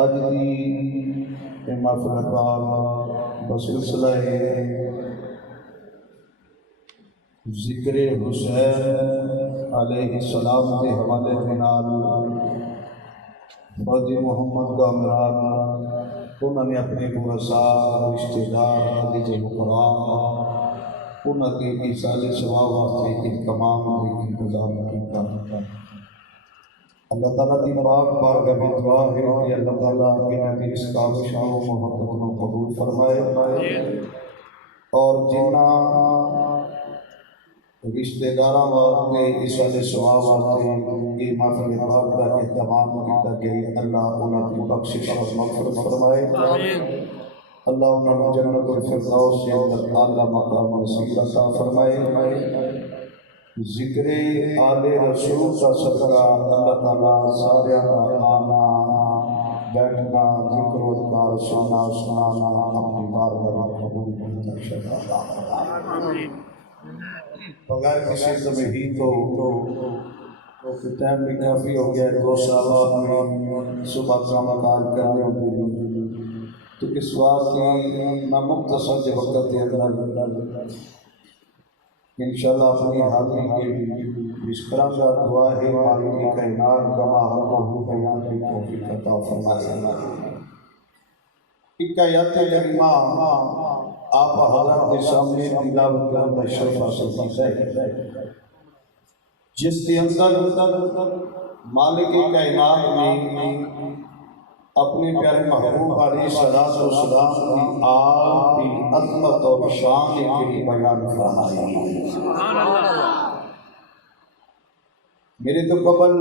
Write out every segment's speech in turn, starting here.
اج دی محفل پاک بسلسلہ ذکر حسین علیہ السلام کے حوالے کے نال فوجی محمد کامران انہوں نے اپنے رسال رشتہ دار عزیز مقران انہوں کے ایصال ثواب واسطے اہتمام کے انتظام کیا۔ اللہ تعالیٰ کی پاک بارگاہ میں دعا ہے کہ اللہ تعالیٰ انہوں کی اس کاوش و محبت کو قبول فرمائے اور جنہ رشتہ داراں واسطے ایصال ثواب واسطے یہ محفل پاک کا اہتمام کیتا گیا، اللہ انہوں کی بخشش اور مغفرت فرمائے۔ اللہ انہوں جنت الفردوس سے اعلیٰ مقام نصیب عطا فرمائے۔ ذکر آل رسول کا صدقہ اللہ تعالیٰ سارے کا آنا بیٹھنا ذکر و اذکار سنانا اپنی بارگاہ میں قبول کرنا۔ بغیر کسی تمہید تو ٹائم بھی کافی ہو گیا، 2 سال بعد میں صبح کا مکان کرنے ہوں تو اس واسطے میں مختصر کے وقت کے اندر انشاءاللہ اپنی حاضری کے اس طرح کا دعا ہے مالک کائنات کما حقہ بیان کی توفیق عطا فرمائے۔ ایک آیت کریمہ آپ حضرات کے سامنے تلاوت کرنے کا شرف حاصل کی ہے، جس کے اندر مالک کائنات نے اپنے پیارے محبوب علیہ السلام کی آل کی عظمت اور شان کے بیان فرمائی۔ میرے تو قبل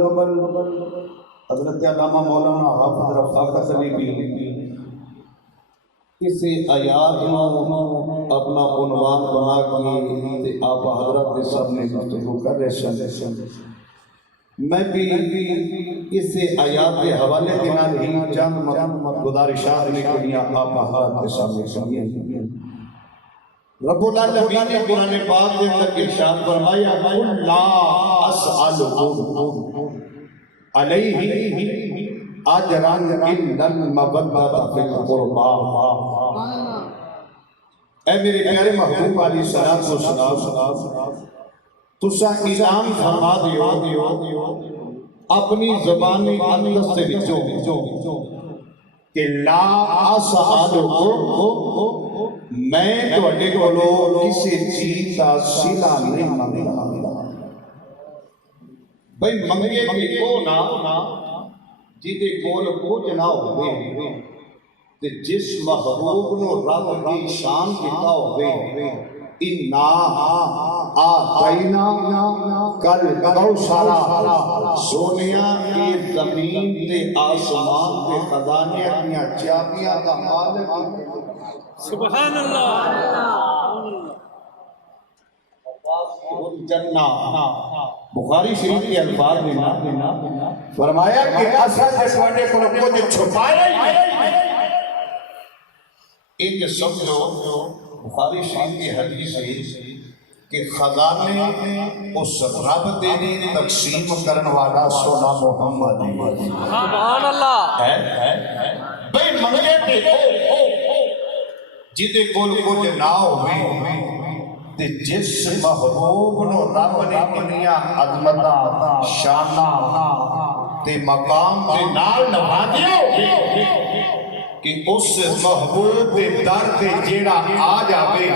حضرت علامہ مولانا حافظ رفاقت علی بھی اس آیات میں اپنا عنوان بنا کے آپ حضرت کے سامنے گفتگو کر رہے ہیں۔ میں بھی اس آیات کے حوالے کے نال ہی چند گزارشات نے کیا آپ حضرات کے سامنے سنیے۔ رب العالمین نے قرآن پاک کے اندر ارشاد فرمایا قل لا اسألکم علیہ اجرا الا المودۃ فی القربى۔ اے میرے پیارے محبوب علیہ السلام تسا اعلان فرما دیو اپنی زبانی اندر سے وچوں کہ لا اسألکم میں تواڈے کولوں کسی چیز دا صلہ نہیں منگدا۔ بھئی منگے بھی کو نہ جیدے کول کچھ نہ ہوئے تے جس محبوب نو رب دی شان کیتا ہوئے اِنَّا آتَيْنَا کل کوثر سونیا یہ زمین تے آسمان تے خزانے اپنی چابیاں کا مالک سبحان اللہ جنہ بخاری شریف کے الفاظ میں فرمایا کہ اصل جسوانے کو رکھو جو چھپائے ایک سمجھو بخاری شریف کی حدیث ہے کہ خزانے اس رب دینے تقسیم کرن والا سونا محمد سبحان اللہ بھئی منگے پہ جیدے کول کچھ نہ ہوئے تے جس محبوب نو رب نے انیا عظمتہ شانہ تے مقام تے نال نبھا دیو کہ اس محبوب دے در تے جیڑا آ جاوے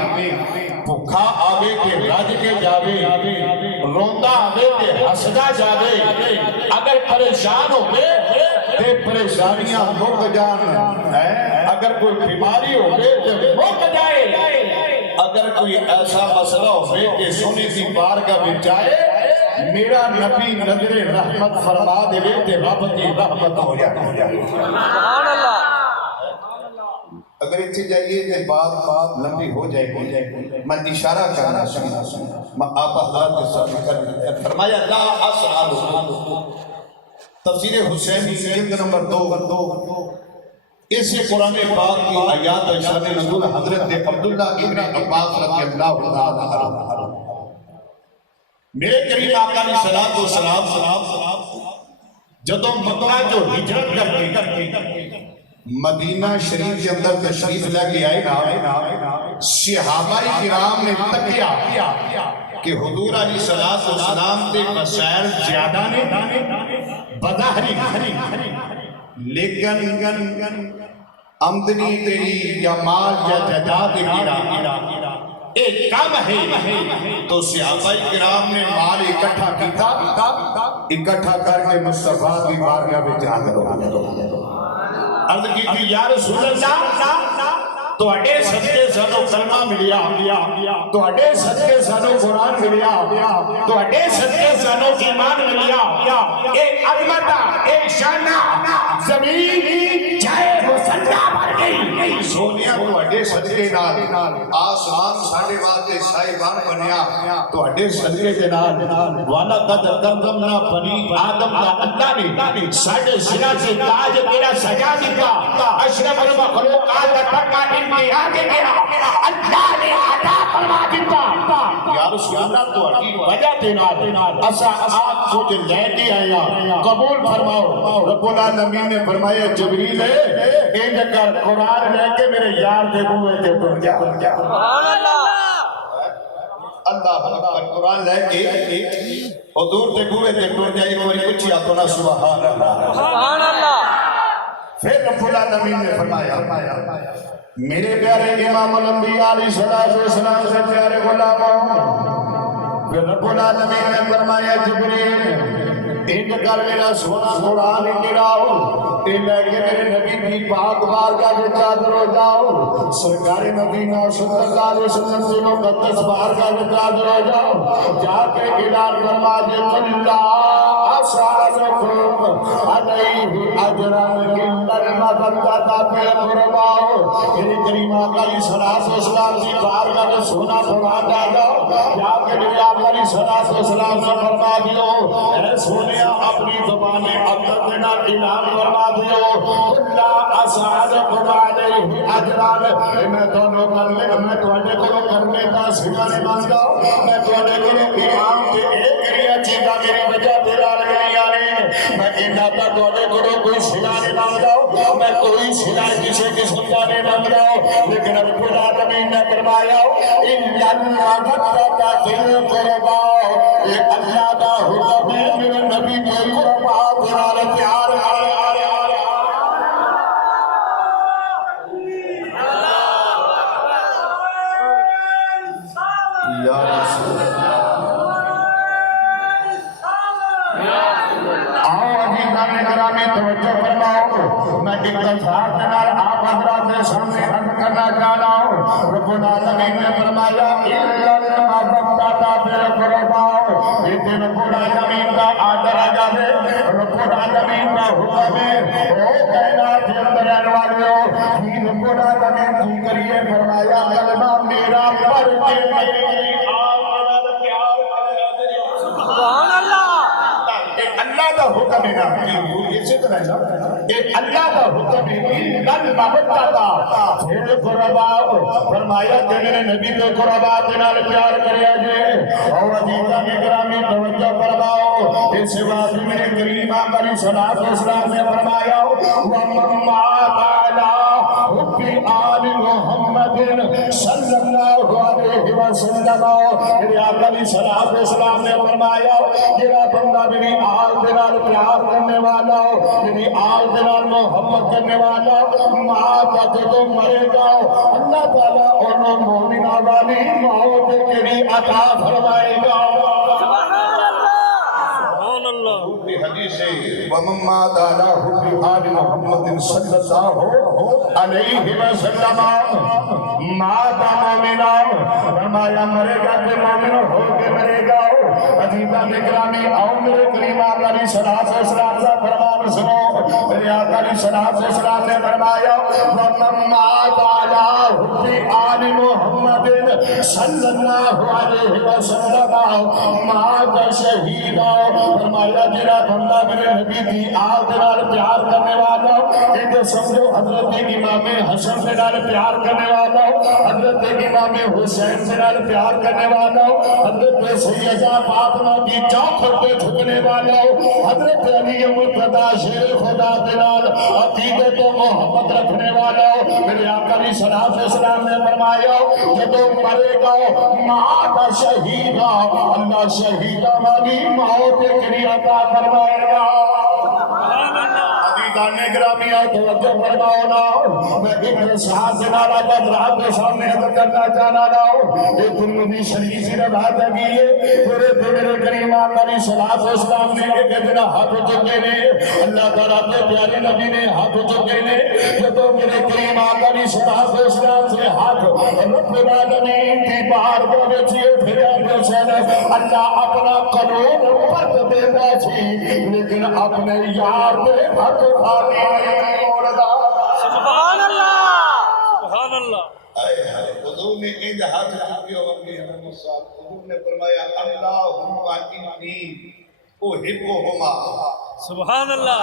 بھکھا آوے تے رج کے جاوے روندہ آوے تے ہسدا جاوے اگر پریشان ہوئے تے پریشانیاں مک جان اگر کوئی بیماری ہوئے تے مک جائے اگر کوئی ایسا مسئلہ ہوئے کہ سونے کی بارگاہ میں جائے میرا نبی نظر رحمت فرما دے تے رب کی رحمت ہو جائے۔ سبحان اللہ۔ اگر اتنی جائیے کہ بات لمبی ہو جائے میں اشارہ کرنا سننا میں آپ حضرات کے ساتھ کر فرمایا لا اسألکم تفسیر حسین جلد نمبر 2 اس قرآن پاک کی آیات شان نزول حضرت عبداللہ ابن عباس رضی اللہ تعالی عنہ میرے کریم آقا علیہ السلام جدوں مکہ جو ہجرت کر کے مدینہ شریف کے اندر تشریف لے کے آئے نا، صحابہ کرام نے تکیا کہ حضور علیہ السلام دے وسائل زیادہ نے بظاہری، لیکن آمدنی تیری یا مال یا جائیداد گرا ایک کم ہے، تو صحابہ کرام نے مال اکٹھا کیتا، اکٹھا کر کے مصطفیٰ کی بارگاہ میں حاضر ہو عرض کی یا رسول اللہ تو اڈے صدقے سانو کلمہ ملیا، تو اڈے صدقے سانو قرآن ملیا، تو اڈے صدقے سانو ایمان ملیا، ایک عظمت ایک شانہ زمین جائے مسلح بن گئی سونیا، تو اڈے صدقے نال آسمان ساڑے واسطے سائبان بنیا، تو اڈے صدقے کے نال والا قد کرمنا بنی آدم کا اللہ نے ساڑے سرا سے تاج میرا سجا دیتا، اشرف المخلوقات تک کا انتہا دے گیا، اللہ نے عطا فرما دیتا یا رسول اللہ تو اڈی وجہ دینا اسا آپ کچھ لے کے آیا قبول فرماؤ۔ رب العالمین نے فرمایا جبریل انج کر قرآن لے کے میرے یار دے بوئے تے ٹر جا، سبحان اللہ، اللہ اکبر، قرآن لے کے حضور دے بوئے تے ٹر جا، ایک باری کچھ آتو نا سبحان اللہ، سبحان اللہ۔ پھر رب العالمین نے فرمایا میرے پیارے امام الانبیاء علیہ السلام سے پیارے غلاموں، پھر رب العالمین نے فرمایا جبریل انج کر میرا سونا قرآن گراؤ، لے کے میرے نبی کی پاک بارگاہ میں حاضر ہو جاؤ، سرکار مدینہ صلی اللہ علیہ وسلم سے مقدس بارگاہ میں حاضر ہو جاؤ، جا کے اعلان فرما دے اللہ اسالکم علیہ اجرا الا المودۃ فی القربا، میرے کریم آقا علیہ الصلوۃ والسلام کی بارگاہ میں سونا قرآن ڈالو، جا کے میرے آقا علیہ الصلوۃ والسلام سے فرما دیو اے سونیا اپنی زبان عقل کے نال اعلان فرما دیو اللہ اسالکم علیہ اجرا، میں دونوں کرنے میں تواڈے کولوں کرنے دا سلا نہیں مانگدا، میں تواڈے کولوں امام تے ایک کریا چیزاں میری وجہ تے لال گئیاں نے، میں انہاں دا تواڈے کولوں کوئی سلا نہیں مانگدا، میں کوئی سلا کسی قسم دا نہیں مانگدا، لیکن رب العالمین نے فرمایا ان المودۃ فی القربا، یہ اللہ دا حکم ہے میرے نبی کے قربا نال پیار یا رسول اللہ۔ آؤ ابھی نانے گرامی توجہ فرماؤ، میں اقتصاد کے نال آپ حضرات کے سامنے عرض کرنا چاہتا ہوں، رب العالمین نے فرمایا الا المودۃ فی القربا، یہ رب العالمین کا آدر آ جاوے، رب العالمین کا حکم ہے، او کائنات کے اندر رہنے والوں، یہ رب العالمین کی کریے فرمایا کلمہ میرا پڑھ کے میری سبحان اللہ، اللہ کا حکم ہے نا، اسی طرح اللہ کا حکم ہے المودۃ فی القربا، فرمایا کہ میرے نبی کے قربا کے نال پیار کریا جے، اور عزیزاں کے گرامی توجہ فرماؤ، اس بات میرے کریم آقا علیہ الصلوۃ والسلام نے فرمایا وَمَن مَّاتَ عَلَىٰ حُبِّ آلِ محمد صلی اللہ علیہ وسلم، میرے آقا علیہ الصلوۃ والسلام نے فرمایا میرا بندہ میری آل دے نال پیار کرنے والا، میری آل دے نال محبت کرنے والا، ماں جدو مرے گا اللہ تعالیٰ انہوں مومنہ والی موت کی عطا فرمائے گا، حدیث وَمَن مَّاتَ عَلَىٰ حُبِّ آلِ محمد صلی اللہ علیہ وسلم مَاتَ مُؤْمِنًا، فرمایا مرے گا کہ مومن ہو کے مرے گا۔ عزیزاں گرامی آؤ میرے کریم آقا علیہ الصلوۃ والسلام کا فرمان سنو، میرے آقا علیہ الصلوۃ والسلام نے فرمایا وَمَن مَّاتَ عَلَىٰ حُبِّ آلِ محمد صلی اللہ علیہ وسلم مَاتَ شہیدا، فرمایا جڑا بندہ میرے نبی دی آل دے نال پیار کرنے والا، انہیں سمجھو حضرت امام حسن دے نال پیار کرنے والا، حضرت امام حسین دے نال پیار کرنے والا، حضرت سیدہ فاطمہ کی چوکھٹ پہ جھکنے والوں، حضرت علی مرتضی شیر خدا بلال عقیدت و محبت رکھنے والوں، میرے آقا علیہ الصلوۃ والسلام نے فرمایا جب مرے گا مات شہیدا، اللہ شہیدہ والی موت کے لیے عطا فرمائے گا۔ عزیزان گرامی توجہ فرماؤ نا، میں ایک ساتھ نالا کا دراب کے سامنے حضر کرنا چاہنا ہوں۔ یہ ترمذی شریف سے روایت ہے پورے میرے کریم آقا علیہ الصلوۃ والسلام نے ایک دن ہاتھ چکے نے، اللہ تعالیٰ کے پیارے نبی نے ہاتھ چکے نے، جب میرے کریم آقا علیہ الصلوۃ والسلام سے ہاتھ رب العالمین کی بارگاہ میں پھرا گئے، اللہ اپنا قانون پرت دیتا تھی لیکن اپنے یار دے حق خالی نہیں موڑدا۔ سبحان اللہ سبحان اللہ۔ حضور نے ان ہاتھ چکے ہوئے حضور نے فرمایا اللہم انی احبہما۔ سبحان اللہ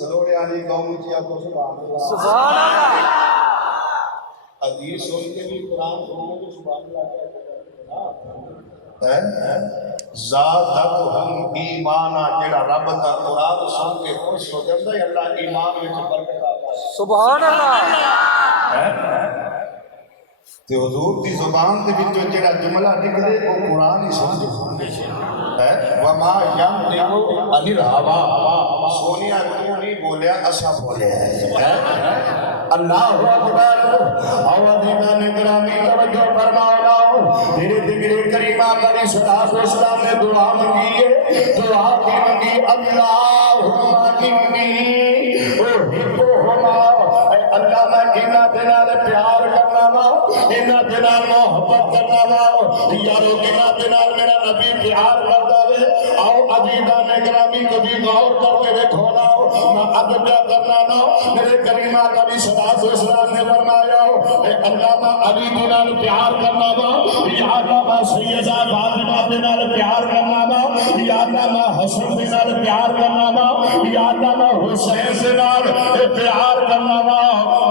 سلوڑے آنی قوم کیا کو سبحان اللہ سبحان اللہ۔ حدیث سن کے بھی قرآن سننے کو سبحان اللہ کیا زادتہم ایمانا، جڑا رب دا قرآن سن کے خوش ہو جاتا ہے اللہ ایمان وچ برکت آتا ہے۔ سبحان اللہ۔ تے حضور دی زبان دے وچوں جڑا جملہ نکلے وہ قرآن ہی سمجھے وما ینطق عن الہویٰ، سونیا کیوں نہیں بولیا اسا بولے اللہ اکبر۔ عزیزان گرامی توجہ فرماؤ، میرے دگرے کریم آقا علیہ الصلوۃ والسلام نے دعا مانگی ہے، دعا کی مانگی اللہم انی احبہما، اے اللہ میں انہاں دے نال پیار کرنا وا، انہاں دے نال محبت کرنا وا، یارو انہاں دے نال میرا نبی پیار کردا وے۔ آؤ عزیزان گرامی کبھی غور کر کے دیکھو نا، میں ادب کرنا نا، میرے کریم آقا علیہ الصلوۃ والسلام نے فرمایا اے اللہ میں علی دے نال پیار کرنا وا، یا اللہ میں سیدہ فاطمہ دے نال پیار کرنا وا، یا اللہ میں حسن دے نال پیار کرنا وا، یا اللہ میں حسین دے نال پیار کرنا وا،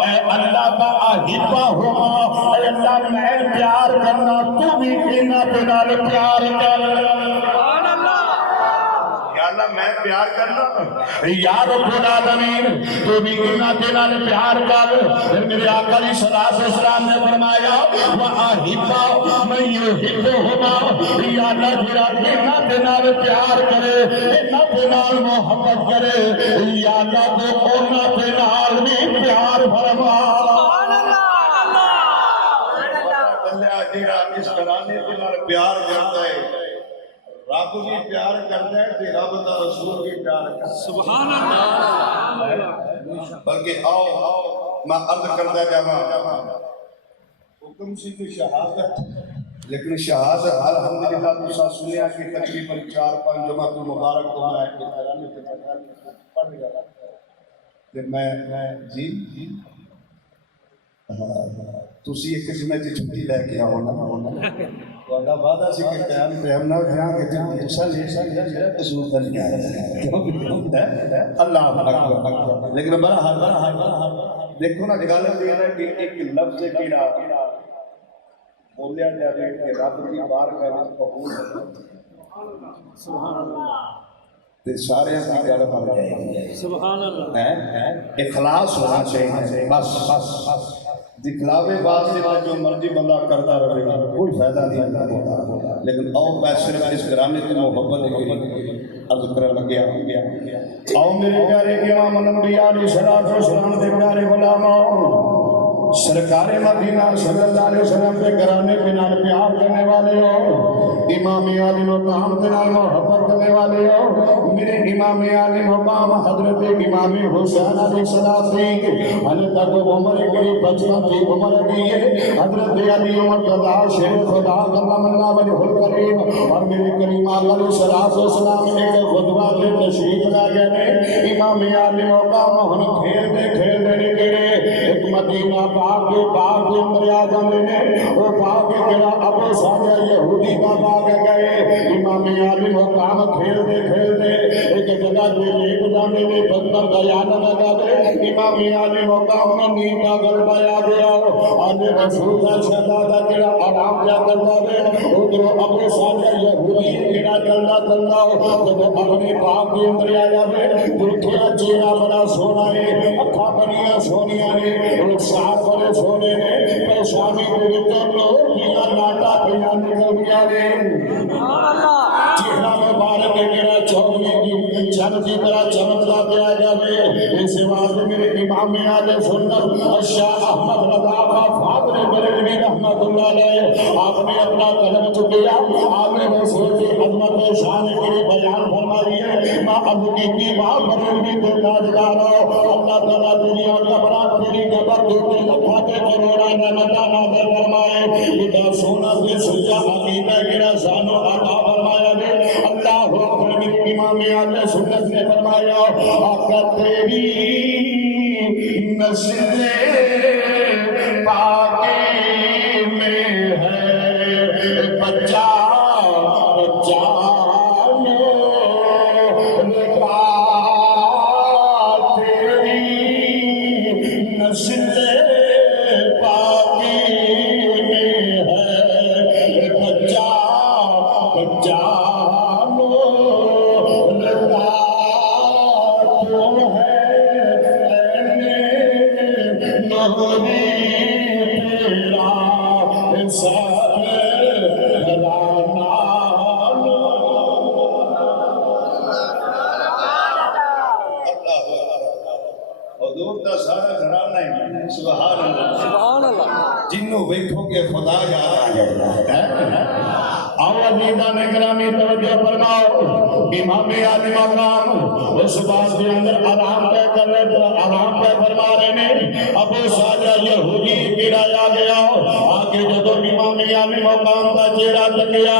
اے اللہ میں احبہ ہوا، اے اللہ میں پیار کرنا تو بھی انہاں دے نال پیار کر۔ سبحان اللہ۔ یا اللہ میں پیار کرنا، یا رب العالمین تو بھی انہاں دے نال پیار کر۔ پھر میرے آقا علیہ الصلوۃ والسلام نے فرمایا وَأَحِبَّ مَن يُحِبُّهُمَا، یا اللہ جڑا انہاں دے نال پیار کرے، انہاں دے نال محبت کرے، یا اللہ تو انہاں دے نال بھی پیار فرما۔ سبحان اللہ۔ اللہ جڑا اس گھرانے دے نال پیار کرتا ہے، رب بھی پیار کرتا ہے تے رب دا رسول بھی پیار کرتا ہے۔ سبحان اللہ۔ بلکہ آؤ میں عرض کرتا جاواں، حکم سی کہ شہادت، لیکن شہادت الحمدللہ تساں سنیا کہ تقریباً 4-5 جمعۃ المبارک کو میں گھرانے تے پڑھ گیا تے میں جی تسی ایک قسم دی چھٹی لے کے آؤ نا، تہاڈا وعدہ سی کہ قیام تے ہم نہ جہاں کہ میرا قصور تے نہیں آیا اللہ اکبر۔ لیکن بہرحال دیکھو نا گل یہ ہے کہ ایک لفظ کیڑا بولیا جائے کہ رب کی بارگاہ وچ قبول سبحان اللہ۔ تے سارے کی گل بن جائے، سبحان اللہ۔ اخلاص ہونا چاہیے بس۔ دکھلاوے واسطے جو مرضی بندہ کرتا رہے گا کوئی فائدہ نہیں ہوتا، لیکن آؤ میں صرف اس گھرانے کی محبت کی عرض کرنے لگیا۔ آؤ میرے پیارے امام الانبیاء علیہ الصلوۃ والسلام دے پیارے غلاموں، سرکار مدینہ صلی اللہ علیہ وسلم کے گھرانے کے نال پیار کرنے والے ہو، امام عالی مقام کے نال محبت کرنے والے ہو، میرے امام عالی مقام حضرت امام حسین علیہ السلام کی حال تک عمر کی 55 کی عمر کی ہے، حضرت علی مرتضی شیر خدا کرم اللہ وجہ الکریم اور میرے کریم آقا علیہ الصلوۃ والسلام ایک خطبہ دے تشریف لا گئے۔ امام عالی مقام ہن کھیلتے نکلے، ایک مدینہ پاک کے اندر آ جاندے نے، وہ پاک جڑا ابو ساجا یہودی کا باغ گئے، امام عالی مقام کھیلتے ایک جگہ تے لیٹ جاندے نے، بندر دا یاد لگا دے، امام علی مقام میں نیند کا غلبہ آ گیا آنے رسول کا شہزادہ کہا آرام کیا کرتا ہے ادھر ابو صالح یہودی کہا چلتا چلتا جب اپنے باپ کے اندر آیا ہے دیکھا چہرہ بڑا سونا ہے اکھا بڑیاں سونیاں نے ایک ساتھ بڑے سونے نے پیشانی کے بچوں لوگ کیا لاٹا کیا نکل گیا ہے چہرہ مبارک میرا چودھری کی چند کی طرح چمکتا پیا جائے اس واسطے میرے امام اہل سنت شاہ احمد رضا کا فاضل بریلوی رحمۃ اللہ علیہ آپ نے اپنا قلم چکیا آپ نے رسول کی خدمت شان کے لیے بیان فرمائی ہے میں اب کی ماں بریلوی کے تاجدار اللہ تعالیٰ دنیا کا بڑا تیری قبر دیتے لکھا کے کروڑا نعمتہ نازل فرمائے یہ سونا کے سجا عقیدہ گرا شانو عطا فرمایا ہے اللہ اکبر میرے امام اہل سنت نے فرمایا آقا تیری نسل پاکی میں ہے بچہ بچہ تیری نسل پاکی میں ہے بچہ بچہ سبحان اللہ جنوں ویکھو کہ خدا یاد آ جائے عزیزہ نے گرامی توجہ فرماؤ امام علی مقام اس بات کے اندر آرام پہ کر رہے آرام پہ فرما رہے ہیں ابو صالح یہودی گرایا گیا آگے جدو امام علی مقام کا چہرہ تکیا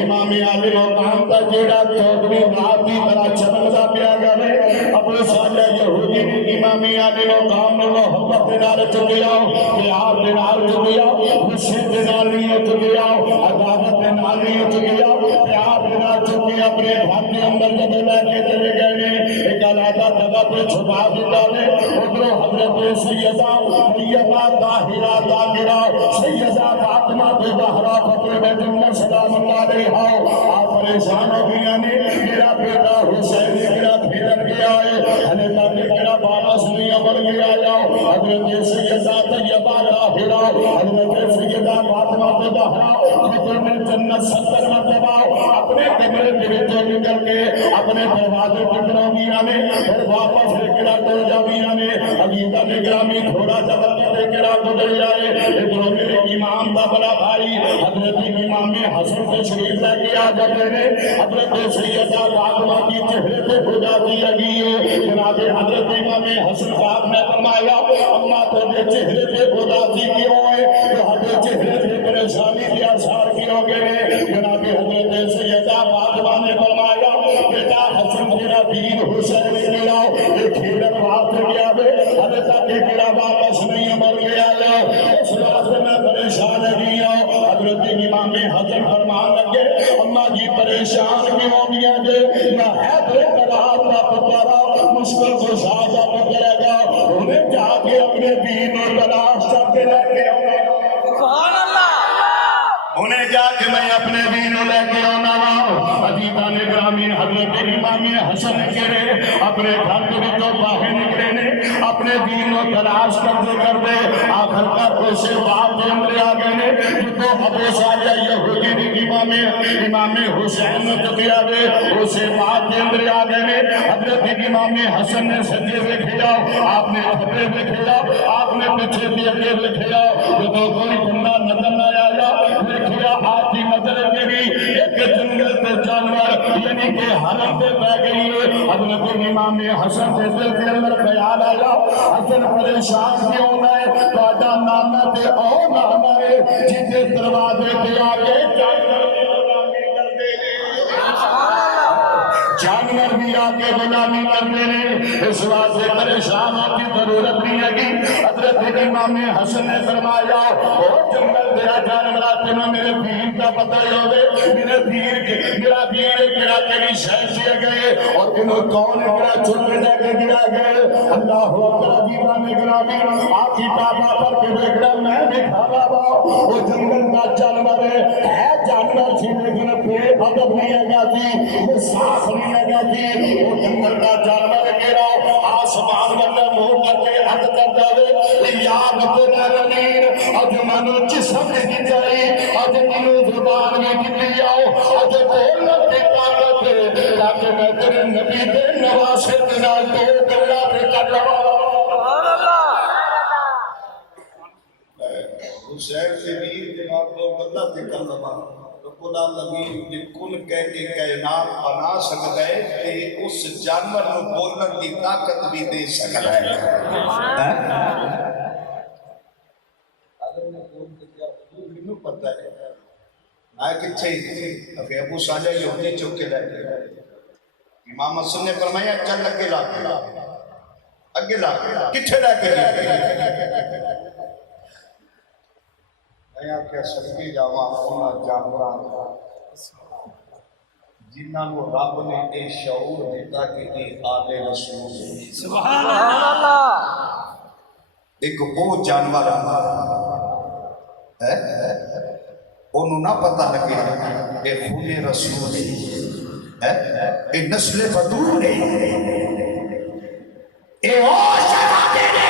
امام علی مقام کا چہرہ چودھری رات کی طرح چمکتا پیا گیا ابو صالح یہودی امام علی مقام نے محبت نال چکیا پیار نال چکیا خوشی نال چکیا عدالت نال چکیا پیار نال چکیا اپنے گھر کے اندر جب لے کے چلے گئے ایک علیحدہ جگہ پہ چھپا دیتا ہے ادھر حضرت سیدہ طیبہ طاہرہ طاہرہ سیدہ فاطمہ زہرا خاتون جنت سلام اللہ علیہا آپ پریشان ہو گیا نے میرا بیٹا حسین میرا پھر گیا ہے ہمیں تاکہ میرا واپس نہیں بڑھ گیا جاؤ حضرت سیدہ طیبہ طاہرہ حضرت سیدہ فاطمہ زہرا خاتون جنت 70 مرتبہ اپنے کمرے کے وچوں نکل کے اپنے دروازے کی گرامیاں میں پھر واپس لکڑا کر جامیاں میں عقیدہ میں گرامی تھوڑا سا وقت لکڑا گزر جائے ادھر میرے امام کا بڑا بھائی حضرت امام حسن سے شریف لے کے آ جاتے ہیں حضرت سیدہ فاطمہ کی چہرے پہ خدا کی لگی ہے جناب حضرت امام حسن صاحب نے فرمایا اللہ تیرے چہرے پہ خدا کی کیوں ہے تو حضرت چہرے پہ پریشانی کے آثار کیوں گئے جناب حضرت سیدہ فاطمہ نے فرمایا بیٹا حسن تیرا دین حسین نے ملا ایک کھیلن بات گیا ہے حضرت کے گرا واپس نہیں مر گیا اس واسطے میں پریشان نہیں ہوں حضرت امام حسن فرمان لگے اماں جی پریشان کیوں ہو گیا جے نہ حیدر قرار کا پترا مشکل کو شاہدہ پترے گا انہیں جا کے اپنے دین و تلاش کر کے لے کے سبحان اللہ انہیں جا کے میں اپنے دین لے کے آنا عزیزان گرامی حضرت امام حسن کرے اپنے گھر کے بچوں باہر نکلے نے اپنے دین و تلاش کرتے آخر کر اسے بات کے اندر آ گئے نے جو ابو صالح یہودی نے امام حسین نے چکیا گئے اسے بات کے اندر آ گئے نے حضرت امام حسن نے سجے سے کھلا آپ نے کھپے سے کھلا آپ نے پیچھے بھی اگے سے کھلا جو کوئی بندہ نظر نہ آیا دیکھیا آپ کی نظر میں بھی ایک جنگل کے جانور یعنی کہ حرم پہ بہ گئی ہے حضرت امام حسن سے دل کے اندر خیال آیا حسن پریشان کیوں ہے باٹا نانا تے او نانا ہے جیتے دروازے پہ آگے جانور بھی آگے غلامی کرتے ہیں اس واسطے پریشان ہونے کی ضرورت نہیں ہے حضرت امام حسن نے فرمایا او جنگل تیرا جانور تینوں میرے پیر کا پتہ ہی ہوے میرے پیر کے میرا پیر کہڑا تیری شہر سے گئے اور تینوں کون کہڑا چھوٹے جا کے گرا گئے اللہ اکبر عزیزان گرامی آخی بابا پر کے دیکھنا میں بھی کھانا با وہ جنگل کا جانور ہے جانور سی لیکن پہ ادب نہیں آگا تھی وہ صاف نہیں آگا تھی وہ جنگل کا جانور گرا آسمان والا منہ کر کے حد کر جاوے یاد تیرا رنین اج منو جسم کی جائی اج منو زبان میں کی آؤ اج بولنا کی طاقت ہے تاکہ میں تیرے نبی دے نواسے نال تو گلا پہ کر لوں حسین سے بھی جناب تو گلا پہ کر لوں رب العالمین نے کل کہہ کے کائنات بنا سکتا ہے کہ اس جانور کو بولنے کی طاقت بھی دے سکتا ہے پتہ ہے میں کتھے ابھی ابو ساجہ یہودی چوک کے رہ گئے امام حسن نے فرمایا چل اگے لا کتھے رہ کے میں آکھیا صدقے جاواں انہاں جانوراں جنہاں کو رب نے اے شعور دیتا کہ اے آل رسول سبحان اللہ ایک وہ جانور ہے انہوں نہ پتہ لگے اے خون رسول ہے اے نسل فدور ہے اے او شہادے نے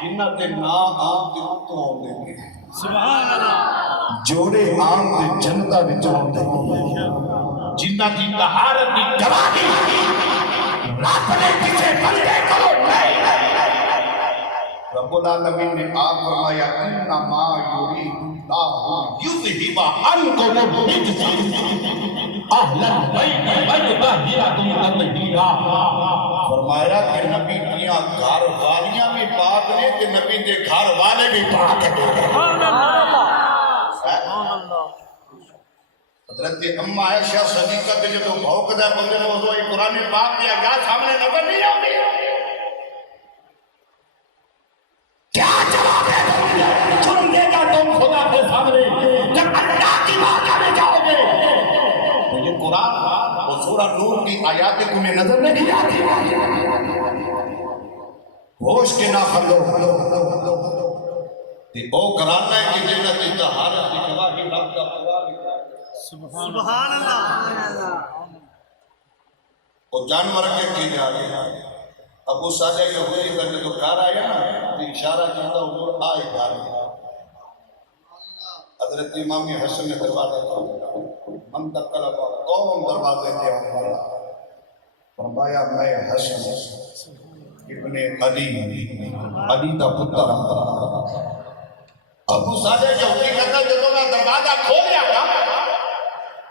جنہ تے نا آم کے اتوں آؤں گے سبحان اللہ جوڑے آم دے جنتا وچوں آؤندے جنہ دی طہارت دی گواہی رب نے کسے بندے کو نہیں رب العالمین نے آپ فرمایا انما یرید اللہ یذہب عنکم الرجس اہل البیت ویطہرکم تطہیرا فرمایا کہ نبی دیاں گھر والیاں بھی پاک نے تے نبی دے گھر والے بھی پاک ہیں سبحان اللہ حضرت اما عائشہ صدیقہ کے جو بھوکدا بندے نے وہ قرآن پاک کی آیات سامنے نظر نہیں آتی کیا جواب ہے چن لے گا تم خدا کے سامنے جب اللہ کی بات آنے جاؤ گے تو یہ قرآن اور سورہ نور کی آیات تمہیں نظر نہیں آتی ہوش کے نہ خلو تے او کرانا ہے کہ جنت کی طہارت کی گواہی رب کا قرآن سبحان اللہ اور جانور کے کی جا رہے ابو ساجہ کے ہوئی کرنے تو کار آیا نا تو اشارہ کہتا حضور آئے کار حضرت امام حسن نے دروازہ کھولا من تکل قوم دروازے دے ہوں فرمایا میں حسن ابن علی دا پتر ابو ساجہ کے ہوئی کرتا جدوں میں دروازہ کھولیا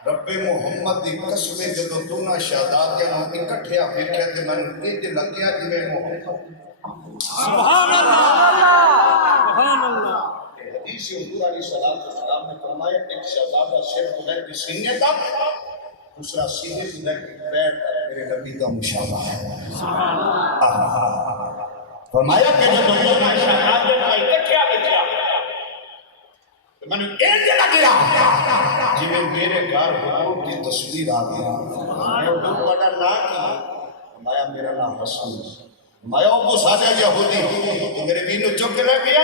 رب محمد دی قسمیں جدو دونا شہاداتیاں نو اکٹھیا پھیکیا تے میں انج لگیا جویں محمد سبحان اللہ سبحان اللہ حدیث حضور علیہ السلام نے فرمایا ایک شہزادہ سر کو لے کے سینے تک دوسرا سینے کو لے کے پیر تک میرے نبی کا مشابہ ہے سبحان اللہ فرمایا کہ جب دونا شہادت میں اکٹھیا پھیکیا میں نے انج لگیا جی میں میرے گھر حضور کی تصویر آ گیا میں حضور بڑا نا کی مایا میرا نام حسن مایا ابو ساجہ یہودی تو میرے دین نو چک کے رہ گیا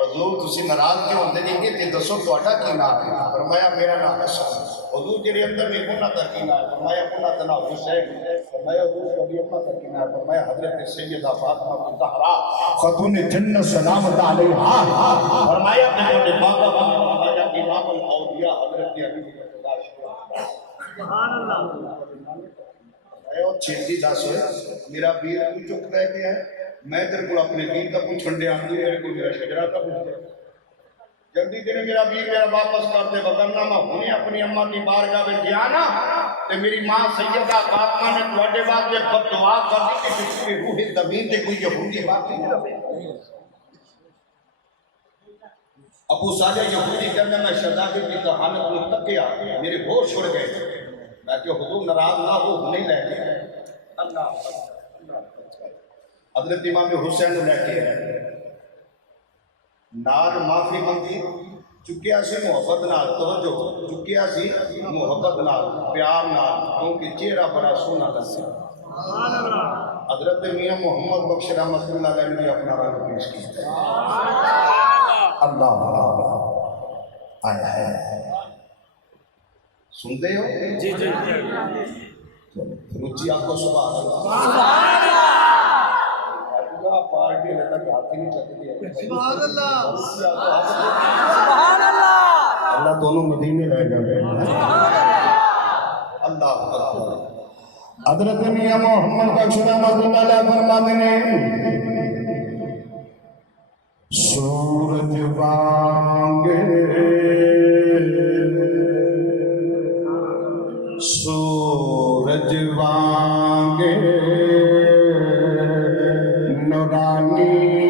حضور تسی ناراض کیوں ہوندے جی کہ دسو تہاڈا کی نام ہے فرمایا میرا نام حسن حضور جڑے اندر میں کونا دا کی نام ہے فرمایا کونا دا نام حسین فرمایا حضور کبھی اپنا دا کی نام ہے فرمایا حضرت سیدہ فاطمہ الزہرا خاتون جنت سلامت علیہا فرمایا کہ بابا فرمایا امام الاولیاء حضرت علی سبحان اللہ اے او چھیتی دس میرا پیر تو چپ رہ گیا ہے میں تیرے کو اپنے پیر کا پوچھن دے آندی میرے کو میرا شجرا کا پوچھ دے جلدی تیرے میرا پیر میرا واپس کر دے وگرنہ میں ہونی اپنی اماں کی بارگاہ میں گیا نا تے میری ماں سیدہ فاطمہ نے تواڈے واسطے بد دعا کر دی کہ کسی کی روح زمین تے کوئی یہودی باقی نہ رہے ابو ساجہ یہودی کہنے میں شہزادے کی کہانت میں تکیا میرے ہوش اڑ گئے میں کہ حضور ناراض نہ ہو نہیں لے گئے اللہ حضرت امام حسین لے کے آئے نال معافی منگی چکیا سی محبت نال توجہ چکیا سی محبت نال پیار نال کیونکہ چہرہ بڑا سونا لگا حضرت میاں محمد بخش رحمت اللہ علیہ نے بھی اپنا رنگ پیش کیا اللہ آیا ہے سنتے ہو جی جی روچی آپ کو سبحان اللہ پارٹی میں تک ہاتھ ہی نہیں چلتی ہے سبحان اللہ اللہ دونوں مدینے رہ جائے اللہ اکبر حضرت میاں محمد بخش رحمت اللہ علیہ فرماتے ہیں سورج وانگے سورج وانگے نورانی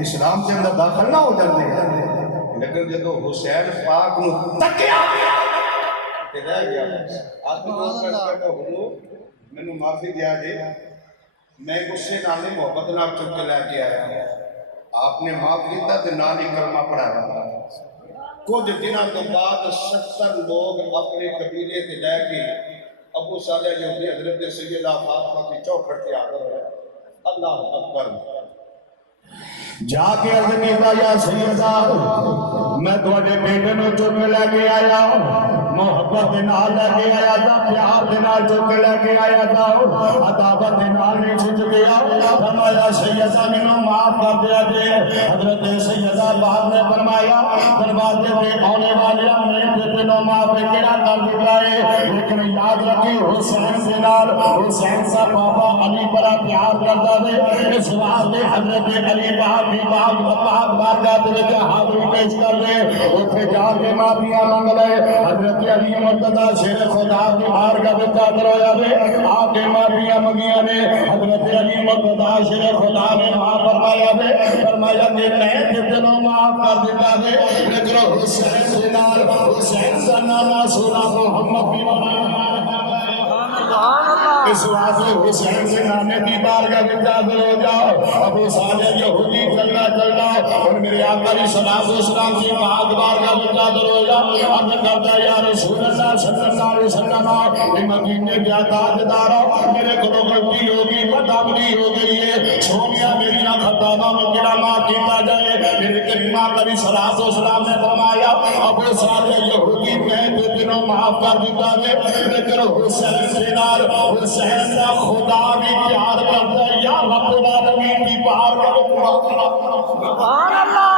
اسلام کے اندر داخل نہ ہو جاتے لیکن جدو حسین پاک نو تکیا تے رہ گیا آدمی دوست کہتا حضور مینوں معافی دیا جی میں غصے نال نہیں محبت نال چک کے لے کے آیا آپ نے معاف کیتا تے نال ہی کلمہ پڑھایا کچھ دنوں کے بعد 70 لوگ اپنے قبیلے تے لے کے ابو صالح یہودی حضرت سیدہ فاطمہ کی چوکھٹ تے حاضر ہوئے اللہ اکبر جا کے عرض کیتا یا سیدہ میں تواڈے بیٹے نو چک کے لے کے آیا محبت دے نال لے کے آیا تھا پیار دے نال چک کے لے کے آیا تھا عداوت دے نال نہیں چھج گیا فرمایا سیدہ مینوں معاف کر دیا جے حضرت سیدہ باپ نے فرمایا دروازے پہ آنے والے میں تے نو معاف کیڑا کر دتا ہے لیکن یاد رکھی حسین دے نال حسین کا بابا علی بڑا پیار کرتا ہے اس واسطے حضرت علی باپ بھی باپ بارگاہ دے وچ حاضری پیش کر دے اوتھے جا کے معافیاں منگ لے حضرت علی مرتضی شیر خدا کی بارگاہ وچ حاضر ہویا وے آ کے معافیاں منگیاں نے حضرت علی مرتضی شیر خدا نے معاف فرمایا وے فرمایا کہ میں تینوں معاف کر دیتا وے لیکن حسین دے نال حسین دا نام سونا محمد بھی اس واسطے حسین سے نانے کی بارگاہ میں حاضر ہو جاؤ ابو صالح یہودی چلنا چلنا اور میرے آقا علیہ الصلوۃ والسلام کی پاک بارگاہ میں حاضر ہو جاؤ اب کرتا یا رسول اللہ صلی اللہ علیہ وسلم یہ مدینے کے تاجدار میرے کو غلطی ہوگی بدعملی ہو گئی ہے سونیا میری خطاواں میں کیڑا معاف کیتا جائے میرے کریم آقا علیہ الصلوۃ والسلام نے فرمایا ابو صالح یہودی میں تینوں معاف کر دیتا ہے لیکن حسین سے نال حسین کا خدا بھی پیار کرتا ہے یا رب العالمین بھی پیار کرتا سبحان اللہ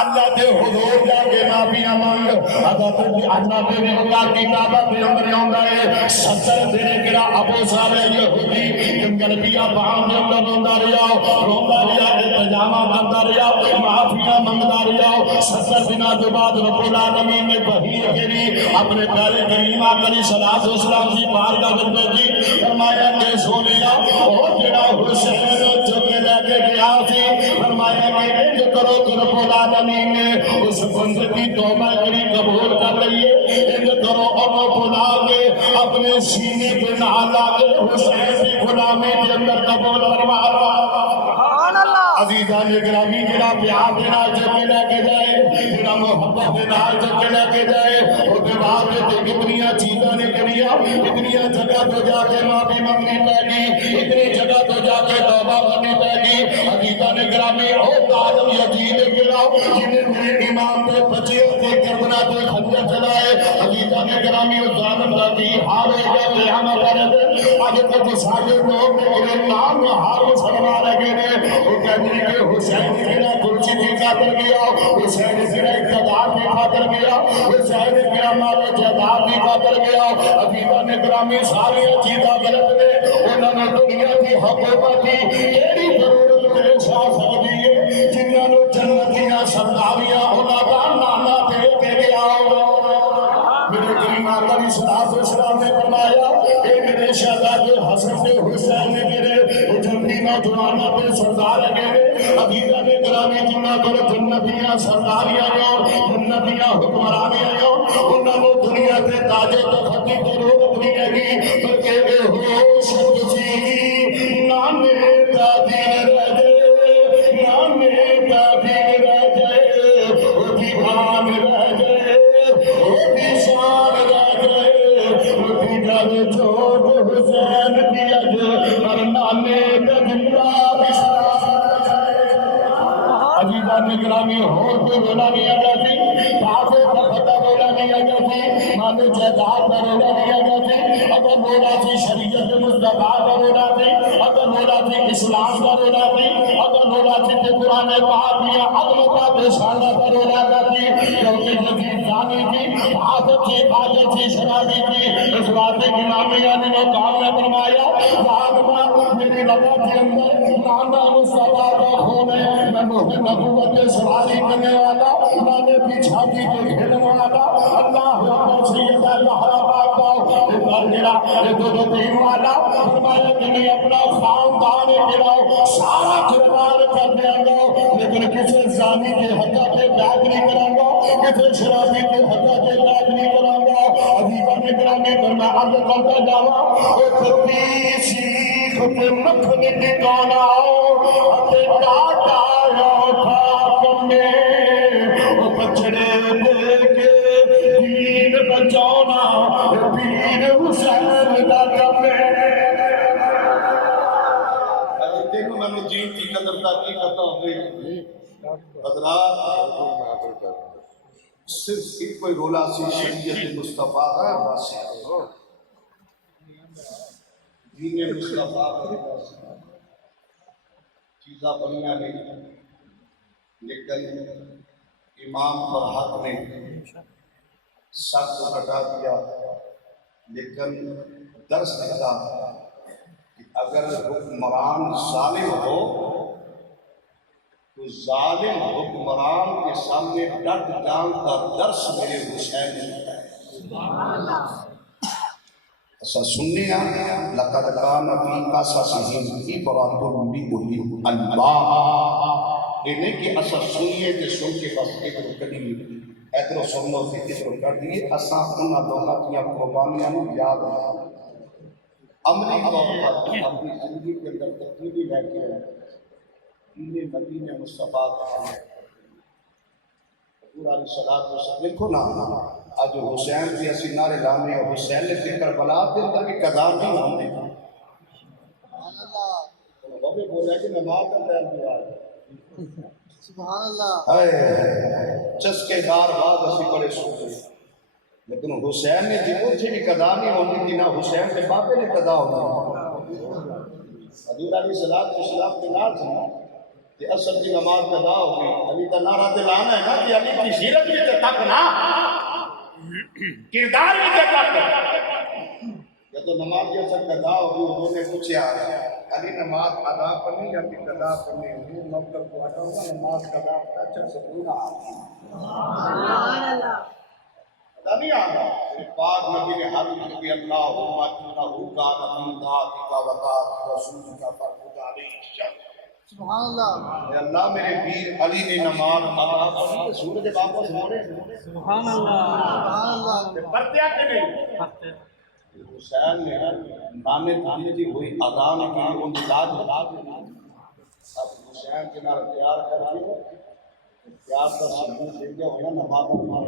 اللہ دے حضور جا کے معافیاں مانگ حضرت اللہ دے اللہ کی کعبہ پہ اندر آندا ہے 70 دن کڑا ابو صالح یہودی جنگل بیا باہم دے اندر روندا رہیا التجامہ کرتا رہیا معافیاں منگدا رہیا 70 دنوں کے بعد رب العالمین نے وحی کری اپنے پیارے کریم آقا علیہ الصلوۃ والسلام کی بارگاہ میں بھیجی فرمایا کہ سونیا او جڑا حسین چک لے کے گیا سی فرمایا کہ انج کرو کہ رب العالمین نے اس بندے کی توبہ کری قبول کر لئیے انج کرو اور بلا کے اپنے سینے پہ نال لا کے حسین کی غلامی کے اندر قبول فرما سبحان اللہ عزیزان گرامی جڑا پیار دے نال چک لے کے جائے جڑا محبت دے نال چک لے کے جائے بات ہے کتنی چیزاں نے کریا اتنی جگہ تو جا کے معافی منگنی پے گی اتنی جگہ تو جا کے توبہ کرنی پے گی حقیقت گرامی او عالم یزید گراؤ جنہیں میرے امام پہ بچے ہوتے کربلا پہ خنجر چلائے حقیقت گرامی اس ظالم کا کی حال ہے کہ ہم کرے آگے تک سارے لوگ میرے نام ہار سلوا لگے نے وہ کہتے ہیں کہ حسین میرا کرسی کی خاطر گیا حسین میرا اقتدار کی خاطر گیا حسین میرا مال جائیداد کی خاطر گیا حقیقت گرامی ساری چیزاں غلط نے انہوں نے دنیا کی حکومت کی تیری ضرورت پیش آ سکتی ہے جنہوں نے جنتیاں سرداریاں انہوں کا نانا دے کے گیا میرے کریم آقا علیہ الصلوۃ والسلام نے فرمایا اے میرے شہزادے حسن تے حسین نے میرے جنتی نوجوانوں پہ سردار گئے حقیقت گرامی جنہ پر جنتیاں سرداریاں جنتیاں حکمرانیاں انہوں نے دنیا کے تاج و تخت کی ضرورت نہیں ہے بلکہ اے ہوش کسی نانے کا دین رہ جائے نانے کا دین رہ جائے وہ دیوان رہ جائے وہ بھی شان رہ جائے وہ بھی جانے چھوٹ حسین کی اجر اور نانے کا زندہ بشار رہ جائے عزیزان گرامی اور کوئی رولا نہیں آگا تھی کافے کا فتح رولا نہیں آگا تھی مانے جائیداد کا رولا نہیں آگا تھی اگر رولا تھی شریعت مصطفیٰ کا رولا تھی اگر رولا تھی اسلام کا رولا تھی اگر رولا تھی کہ قرآن پاک یا عظمت رسالہ کا رولا تھی کیونکہ یزید زانی تھی حاضر تھی فاجر تھی شرابی تھی اس بات امامیہ نے کام میں فرمایا لاغبہ میری لگا کے اندر نانا مصطفیٰ کا خون ہے میں محمد نبوت سواری کرنے والا میں نے چھاتی کے کھیلنے والا اللہ اکبر سیدہ لہرا پاک کا اتر گرا یہ دو دین والا فرمایا کہ میں اپنا خاندان گراؤ سارا قربان کر دیا گا لیکن کسی زانی کے حقہ پہ بیعت نہیں کروں گا کسی شرابی کے حقہ پہ بیعت نہیں کروں گا عزیزہ میں گرامی پر میں عرض کرتا جاوا وہ کبھی سیخ پہ مکھن کی گانا اتے ڈاٹا بچڑے دے کے دین بچانا پیر حسین دا کم دیکھو میں نے جین کی قدر تاکی کرتا ہوئی حضرات صرف ایک کوئی رولا سی شریعت مصطفیٰ دین مصطفیٰ چیزاں بنیاں نہیں لیکن امام پر حق نے سب کو ہٹا دیا لیکن درس دیتا کہ اگر حکمران ظالم ہو تو ظالم حکمران کے سامنے ڈٹ جان کا درس میرے حسین نے بتایا ایسا سننے لقد کان فی قصصہم عبرۃ لأولی الالباب یہ نہیں کہ اسا سنیے تے سن کے بس ادھر کڈی ادھر سنو تے ادھر کر دیے اسا انہاں لوکاں دیاں قربانیاں نوں یاد عملی طور پر اپنی زندگی کے اندر تبدیلی لے کے دین نبی مصطفیٰ پورا رسالات کو لکھو نا آج حسین کی اسی نعرے لانے حسین نے کربلا کے اندر بھی قدام نہیں ہونے بابے بولا کہ نماز کا ٹائم ہوا سبحان اللہ چسکے دار بعد اسی بڑے سوچے لیکن حسین نے جی اٹھے بھی قضا نہیں ہونی تھی نہ حسین کے بابے نے قضا ہونا حضور علیہ السلام کے نال تھا کہ اصل کی نماز قضا ہوگی علی کا نعرہ دلانا ہے نا کہ علی کی سیرت بھی تے تک نا کردار بھی تے تک یا تو نماز جیسا قضا ہوگی انہوں نے پوچھا علی نماز ادا کرنی یا کہ قضا کرنی ہے نوکر کو ہٹاؤں گا نماز قضا اچھا سے پورا سبحان اللہ قضا نہیں آگا پاک نبی نے حضرت کی اللہ انہو کان من ذاتک وقات رسول کا فرمود علیہ الشک سبحان اللہ اے اللہ میرے پیر علی نے نماز ادا کرنی سورج واپس ہو رہے سبحان اللہ پرتیا کہ نہیں حسین نے نانے تانے کی ہوئی اذان کی ان داد اب حسین کے نال پیار کر دیا پیار کا ثبوت دے دیا ہونا نماز پڑھنا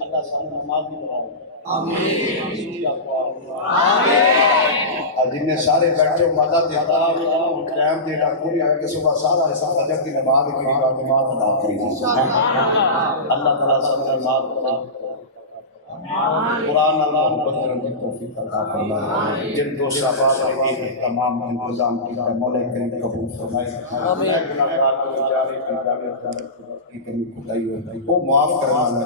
اللہ جن سارے بیٹھے مدد دیتا ٹائم دینا پوری آ کے صبح سارا ایسا فجر کی نماز کی نماز ادا کری اللہ تعالیٰ سب نماز قرآن اللہ محبت کرنے کی توفیق عطا فرمائے جن دو شعبات میں تمام انتظام کیا ہے مولا کریم قبول فرمائے میں گناہگار کو جاری کی کی کمی خدائی ہوئی وہ معاف کروانا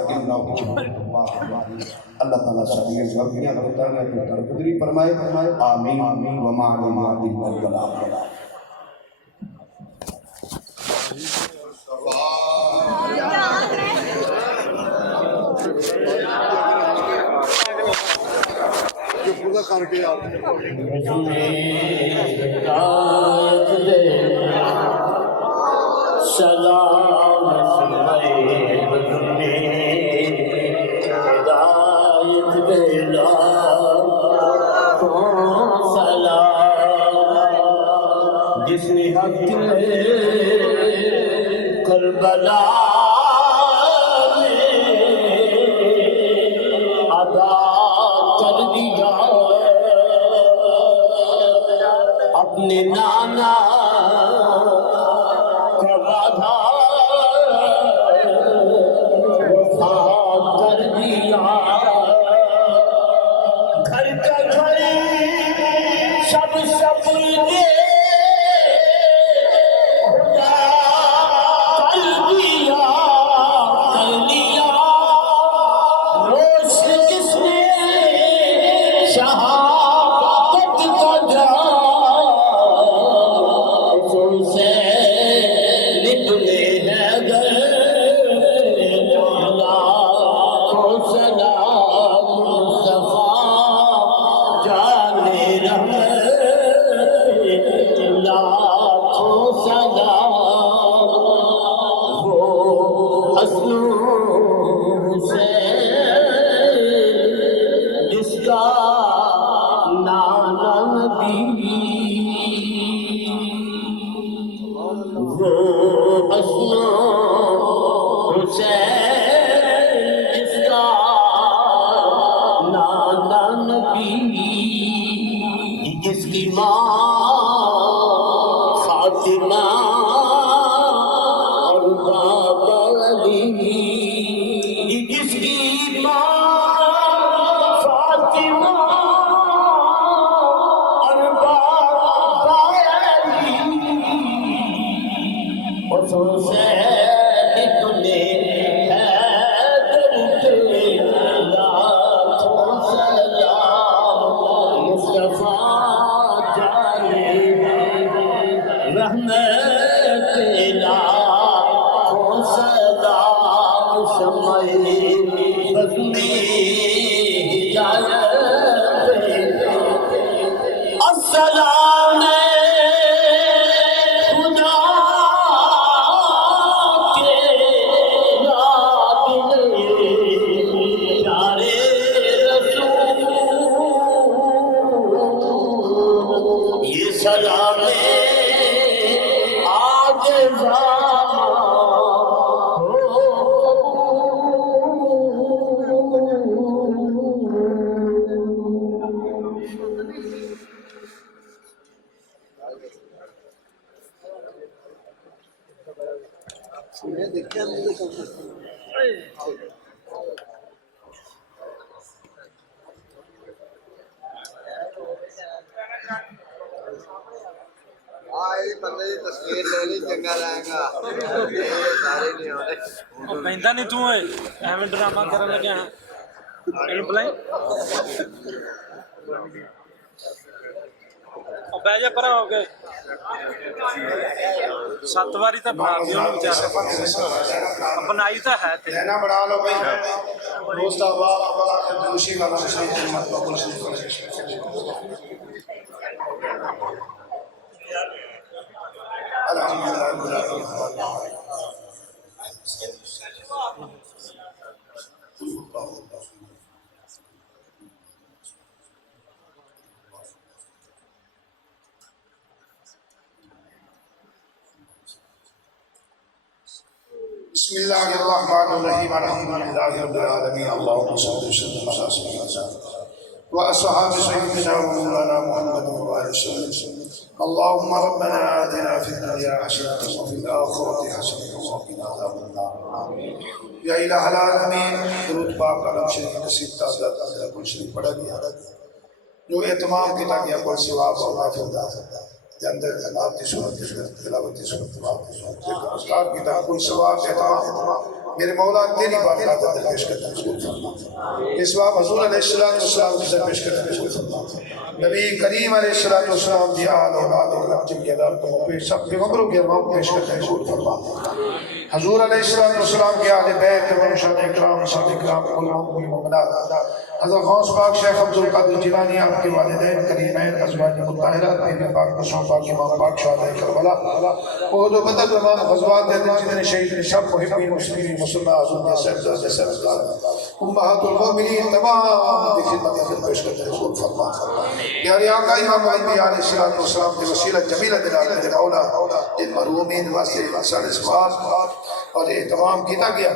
اللہ تعالیٰ سبھی غلطیاں کوتاہیاں کو درگزری فرمائے آمین وما علینا الا البلاغ پورا کر کے آپ جس نے حق کربلا میں ادا کر دیا اپنے نانا کا وعدہ وفا کر دیا گھر کا گھر سب دے جس کی ماں فاطمہ اور بابا علی جس کی ماں فاطمہ اور بابا علی اور حسین تمہیں السلام خدا کے نابل پیارے رسول یہ سلام آج بندے کی تصویر لے لی چنگا رہے گا سارے نہیں ہونے پہنتا نہیں تو ایویں ڈرامہ کرنے لگے ہیں بلائی بہ جا پرا ہو کے 7 واری تو بنا دی انہوں بیچارے بنائی تو ہے لینا بڑھا لو بھائی دوست احباب خوشی والا بسم بسم اللہ الرحمن الرحیم الحمدللہ رب العالمین اللہم صلی وسلم علی سیدنا واصحاب سیدنا مولانا محمد وعلى وسلم اللهم ربنا آتنا في الدنيا حسنة وفي الآخرة حسنة وقنا عذاب النار یا الہ العالمین درود پاک علی شریف نصیب تعداد اللہ کل شریف پڑھا گیا جو اہتمام کیا گیا پر ثواب اور محفوظ کے اندر آپ کی صورت تلاوت کی صورت ذکر اذکار کی کل ثواب اہتمام میرے مولا تیری بارگاہ کا درپیش کرتا ہے فرما یہ ثواب حضور علیہ السلام کی درپیش کرتا ہے فرما نبی کریم علیہ السلام دی آل اولاد اکرام جن کی عدالت کو پیش سب پیغمبروں کے ارمان پیش کرتا ہے فرما حضور علیہ السلام کے آل بیت ورشاد اکرام صاحب اکرام علماء مومنات حضرت غوث پاک شیخ عبدالقادر جیلانی آپ کے والدین کریمین ازواج مطہرات نبی پاک رسول پاک امام پاک شہداء کربلا احد و بدر تمام غزوات جتنے شہید نے سب محبین مسلمین مسلمان حضور کے صاحبزادے صاحبزادے امہات المؤمنین تمام کی خدمت پیش کرتے ہیں فرما پیارے آقا امام علمی علیہ السلام کے وسیلہ جمیلہ دلالت مولا جن مرحومین واسطے وسائل ثواب اور اہتمام کیتا گیا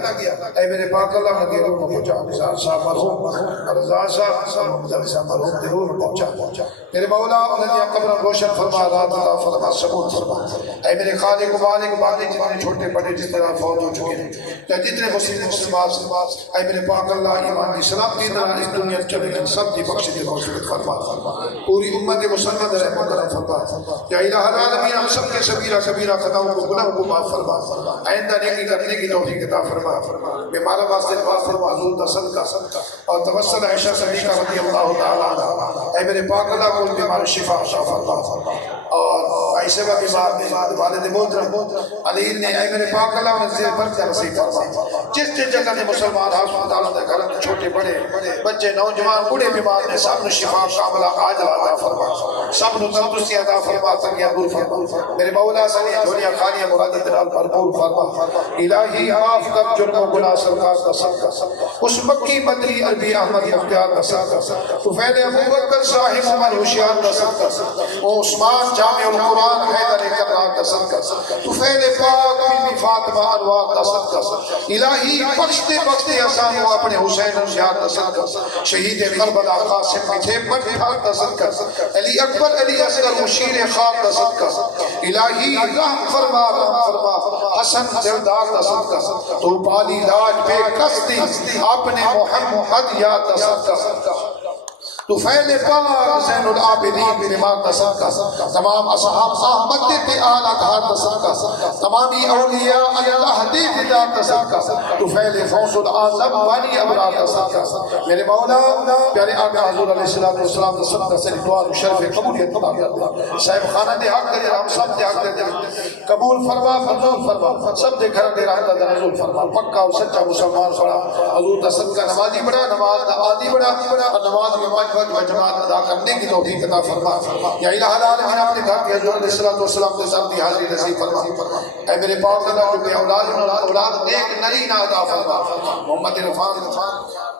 اے میرے پاک اللہ نے کہ روح پہنچا نثار صاحب مرحوم رضا صاحب محمد صاحب مرحوم کے روح پہنچا میرے مولا انہیں دیا قبر روشن فرما رات عطا فرما ثبوت فرما اے میرے خالق و مالک باقی جتنے چھوٹے بڑے جس طرح فوت ہو چکے ہیں یا جتنے مسلمان اے میرے پاک اللہ ایمان کی سلامتی طرح اس دنیا کے لیکن سب کی بخش دی مغفرت فرما پوری امت مسلمان رحمت کرم فرما یا الہ العالمین ہم سب کے صغیرہ کبیرہ خطاؤں کو گناہوں کو معاف فرما آئندہ نیکی کرنے کی توفیق عطا فرما بیمارہ واسطے دعا فرما حضور کا صدقہ اور توسل عائشہ صدیقہ رضی اللہ تعالی عنہ اے میرے پاک اللہ کو بیمار شفا عطا فرما اور عائشہ کا بیمار والد محترم علی نے اے میرے پاک اللہ انہیں زیر برکت نصیب فرما جس جگہ نے مسلمان ہسپتالوں کے گھر میں چھوٹے بڑے بچے نوجوان بوڑھے بیمار نے سب نے شفا کاملہ عاجلہ عطا فرما سب نے تندرستی عطا فرما تنگیاں دور فرما میرے مولا سنی دنیا خالیاں مراد دلال بھرپور فرما الہی معاف کر جرم و گناہ سرکار کا صدقہ اس مکی مدری عربی احمد مختار کا صدقہ طفیل ابو بکر صاحب عمر ہوشیار کا صدقہ او عثمان جامع القرآن حیدر کرار کا صدقہ طفیل پاک بی فاطمہ انوار کا صدقہ الہی بخشتے بخشتے آسان ہو اپنے حسین ہوشیار کا صدقہ شہید کربلا قاسم تھے بٹھار کا صدقہ علی اکبر علی اصغر مشیر خان کا صدقہ الہی رحم فرما حسن دلدار کا صدقہ تو پالی لاج بے کستی اپنے محمد یاد کا صدقہ تو فیل پاک زین العابدین بنماغ کا صدقہ تمام اصحاب احمد پہ آلہ دھار کا صدقہ تمامی اولیاء اللہ دی فدار کا صدقہ تو فیل فوز العظم وانی ابرار کا صدقہ میرے مولا پیارے آقا حضور علیہ السلام کا صدقہ سے دعا شرف قبولیت عطا فرما صاحب خانہ دے حق دے ہم سب دے حق دے قبول فرما منظور فرما سب دے گھر دے رہتا دے نزول فرما پکا اور سچا مسلمان بڑا حضور کا صدقہ نمازی بڑا نماز آدی بڑا اور نماز میں مجمع و جماعت ادا کرنے کی توفیق عطا فرما یا الہ العالمین اپنے گھر کے حضور علیہ السلام کے ساتھ دی حاضری نصیب فرما اے میرے پاک اللہ جو کہ اولاد نیک نرینہ عطا فرما محمد رفان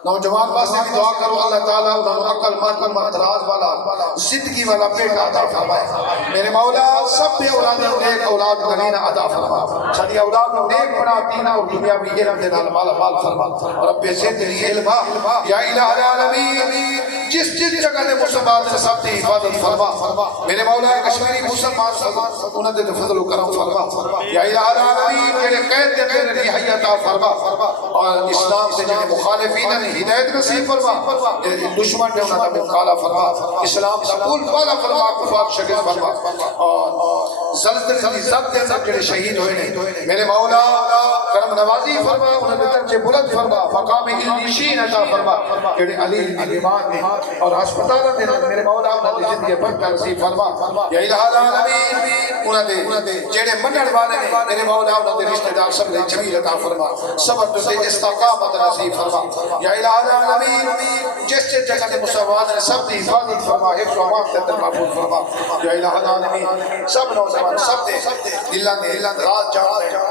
نوجوان واسطے بھی دعا کرو اللہ تعالیٰ انہوں عقل مان مطراز والا زندگی والا بیٹا عطا فرمائے میرے مولا سب بھی اولاد نیک اولاد نرینہ عطا فرما ساری اولاد نیک بڑا دینہ اور دنیا بھی علم دینا مالا مال فرما رب سے تیری علمہ یا الہ العالمین جس جگہ نے مسلمان نے سب کی حفاظت فرما میرے مولا کشمیری مسلمان انہوں نے فضل و کرم فرما یا الہ العالمین میرے قید دے میرے رہائی عطا فرما اور اسلام سے جنہیں مخالفین نے ہدایت نصیب فرما دشمن نے انہوں نے مقالہ فرما اسلام قبول والا فرما کفار شکل فرما اور زلزلہ ضبط دے سب شہید ہوئے میرے مولا کرم نوازی فرما انہوں نے درجے بلند فرما مقام علمشین عطا فرما کہ علی ایمان نے اور ہسپتال میں میرے مولا انہوں نے زندگی برکت نصیب فرما یا الہ العالمین انہوں نے جڑے منن والے نے میرے مولا انہوں نے رشتہ دار سب نے جمیل عطا فرما صبر سے استقامت نصیب فرما یا الہ العالمین جس جگہ نے مسلمان نے سب کی حفاظت فرما حفظ و امان سے محفوظ فرما یا الہ العالمین سب نوجوان سب دے دلہ نے رات جان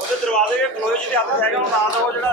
ਉਹਦੇ ਦਰਵਾਜ਼ੇ ਦੇ ਕਲੋਜ਼ ਜਿਹਦੇ ਹੱਥ ਹੈਗਾ ਉਹ ਨਾ ਦੋ ਜਿਹੜਾ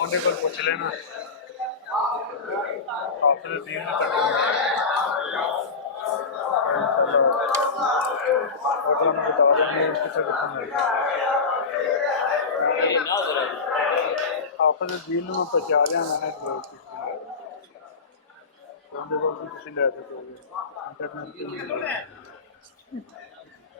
ਉਹਦੇ ਕੋਲ ਪੁੱਛ ਲੈਣਾ ਹਾਫਿਜ਼ ਦੀਨ ਨੇ ਤੱਕ ਉਹਨਾਂ ਨੂੰ ਬਤਾ ਦੇਣਗੇ ਕਿੱਥੇ ਰੱਖਣਾ ਹਾਫਿਜ਼ ਦੀਨ ਨੂੰ ਪਹੁੰਚਾ ਦਿਆਂਗਾ ਨਾ ਉਹਦੇ ਕੋਲ ਵੀ ਤੁਸੀਂ ਲੈ ਸਕੋਗੇ ਇੰਟਰਨੈਟ ਤੇ